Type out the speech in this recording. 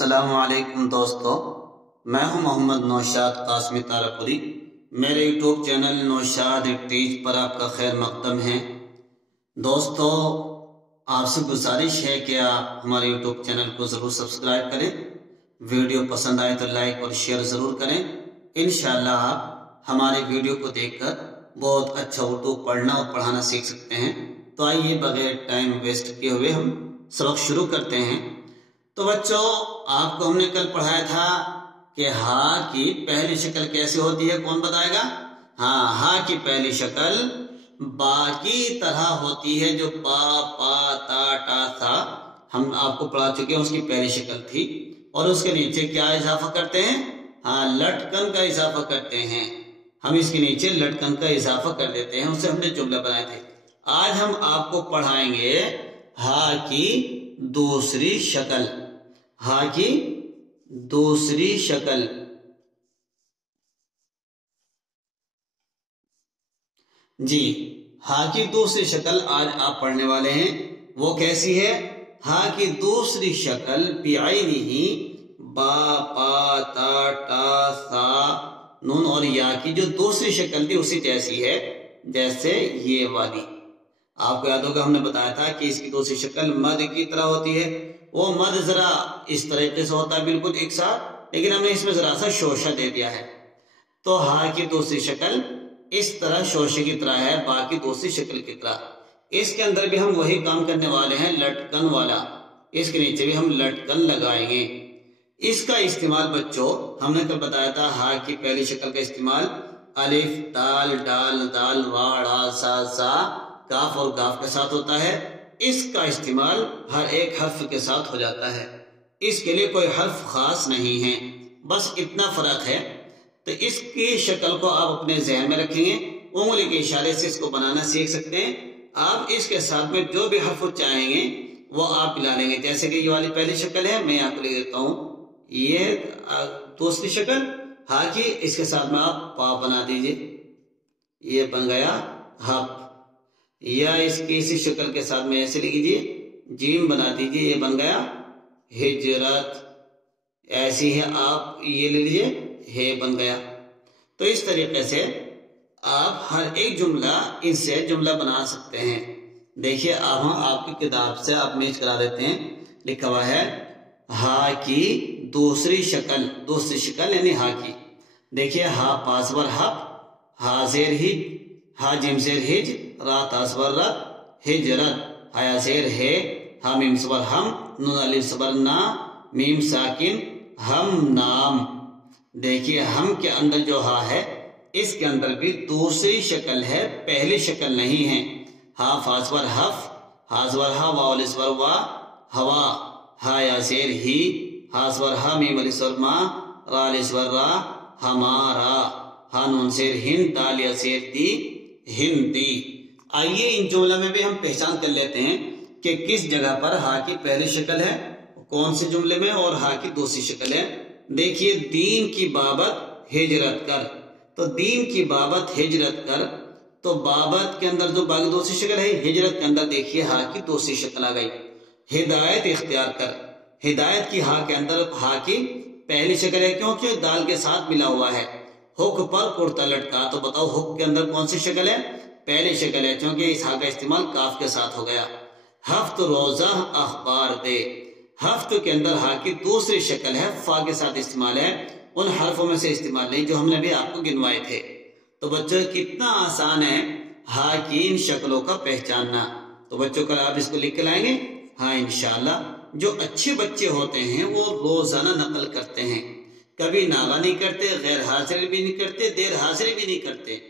السلام علیکم دوستو، میں ہوں محمد نوشاد قاسمی تارپوری۔ میرے یوٹیوب چینل نوشاد ٹیچ پر آپ کا خیر مقدم ہے۔ دوستو، آپ سے گزارش ہے کہ آپ ہمارے یوٹیوب چینل کو ضرور سبسکرائب کریں، ویڈیو پسند آئے تو لائک اور شیئر ضرور کریں۔ انشاءاللہ آپ ہمارے ویڈیو کو دیکھ کر بہت اچھا اردو پڑھنا اور پڑھانا سیکھ سکتے ہیں۔ تو آئیے بغیر ٹائم ویسٹ کیے ہوئے ہم سبق شروع کرتے ہیں۔ تو بچوں، آپ کو ہم نے کل پڑھایا تھا کہ ہا کی پہلی شکل کیسے ہوتی ہے، کون بتائے گا؟ ہا کی پہلی شکل با کی طرح ہوتی ہے، جو با پا تا ٹا تھا، ہم آپ کو پڑھا چکے ہیں، اس کی پہلی شکل تھی۔ اور اس کے نیچے کیا اضافہ کرتے ہیں؟ لٹکن کا اضافہ کرتے ہیں۔ ہم اس کے نیچے لٹکن کا اضافہ کر دیتے ہیں، اس سے ہم نے جملہ بنائے تھے۔ آج ہم آپ کو پڑھائیں گے ہا کی دوسری شکل۔ ہا کی دوسری شکل۔ جی، ہا کی دوسری شکل آج آپ پڑھنے والے ہیں۔ وہ کیسی ہے؟ ہا کی دوسری شکل بعینہ، با پا تا ٹا سا نون اور یا کی جو دوسری شکل تھی اسی جیسی ہے، جیسے یہ والی۔ آپ کو یاد ہوگا ہم نے بتایا تھا کہ اس کی دوسری شکل مد کی طرح ہوتی ہے۔ وہ مد ذرا اس طریقے سے ہوتا ہے، بالکل ایک ساتھ، لیکن ہم نے اس میں ذرا سا شوشہ دے دیا ہے۔ تو ہا کی دوسری شکل اس طرح شوشے کی طرح ہے، با کی دوسری شکل کی طرح۔ اس کے اندر بھی ہم وہی کام کرنے والے ہیں، لٹکن والا۔ اس کے نیچے بھی ہم لٹکن لگائیں گے۔ اس کا استعمال بچوں ہم نے کل بتایا تھا، ہا کی پہلی شکل کا استعمال الف دال ڈال دال را ڑا سا سا کاف اور گاف کے ساتھ ہوتا ہے۔ اس کا استعمال ہر ایک حرف کے ساتھ ہو جاتا ہے، اس کے لیے کوئی حرف خاص نہیں ہے، بس اتنا فرق ہے۔ تو اس کی شکل کو آپ اپنے ذہن میں رکھیں گے، انگلی کے اشارے سے اس کو بنانا سیکھ سکتے ہیں۔ آپ اس کے ساتھ میں جو بھی حرف چاہیں گے وہ آپ ملا لیں گے، جیسے کہ یہ والی پہلی شکل ہے، میں آپ کو لکھ دیتا ہوں۔ یہ دوسری شکل ہا کی، اس کے ساتھ میں آپ پا بنا دیجئے، یہ بن گیا ہپ۔ یا اس کی اسی شکل کے ساتھ میں ایسے لکھ دیجئے، جیم بنا دیجئے، یہ بن گیا ہجرت۔ ایسی ہے آپ یہ لے لیجئے، ہے بن گیا۔ تو اس طریقے سے آپ ہر ایک جملہ ان سے جملہ بنا سکتے ہیں۔ دیکھیے اب ہم آپ کی کتاب سے آپ میچ کرا دیتے ہیں۔ لکھا ہوا ہے ہا کی دوسری شکل، دوسری شکل یعنی ہا کی۔ دیکھیے ہا پاسور ہپ، ہا زیر ہج، ہا جیم زیر ہج، را تاسور رت، ہجرت، ہا زیر ہے، ہا میم صبر ہم، نون الف صبر نا، میم ساکن ہم نام۔ دیکھیے ہم کے اندر جو ہا ہے اس کے اندر بھی دوسری شکل ہے، پہلی شکل نہیں ہے۔ ہا فاسور حف، ہا زور ہا، واو الف صبر وا، ہوا، ہا یا زیر ہی، ہا صبر ہا، میم الف صبر ما، را الف صبر را، ہمارا، ہا نون زیر ہند، دال یا زیر دی، ہندی۔ آئیے ان جملہ میں بھی ہم پہچان کر لیتے ہیں کہ کس جگہ پر ہا کی پہلی شکل ہے، کون سے جملے میں، اور ہا کی دوسری شکل ہے۔ دیکھیے دین کی بابت ہجرت کر، تو دین کی بابت ہجرت کر، تو بابت کے اندر جو باقی دوسری شکل ہے، ہجرت کے اندر دیکھیے ہا کی دوسری شکل آ گئی۔ ہدایت اختیار کر، ہدایت کی ہا کے اندر ہا کی پہلی شکل ہے، کیونکہ دال کے ساتھ ملا ہوا ہے۔ حک پر کرتا لٹکا، تو بتاؤ حک کے اندر کون سی شکل ہے؟ پہلی شکل ہے، کیونکہ اس ہا کا استعمال کاف کے ساتھ ہو گیا۔ ہفت روزہ اخبار دے، ہفت کے اندر ہا کی دوسری شکل ہے، فا کے ساتھ استعمال ہے، ان حرفوں میں سے استعمال نہیں جو ہم نے بھی آپ کو گنوائے تھے۔ تو بچوں کتنا آسان ہے ہا کی ان شکلوں کا پہچاننا۔ تو بچوں کل آپ اس کو لکھ کے لائیں گے؟ ہاں انشاءاللہ۔ جو اچھے بچے ہوتے ہیں وہ روزانہ نقل کرتے ہیں، کبھی ناغہ نہیں کرتے، غیر حاضری بھی نہیں کرتے، دیر حاضری بھی نہیں کرتے۔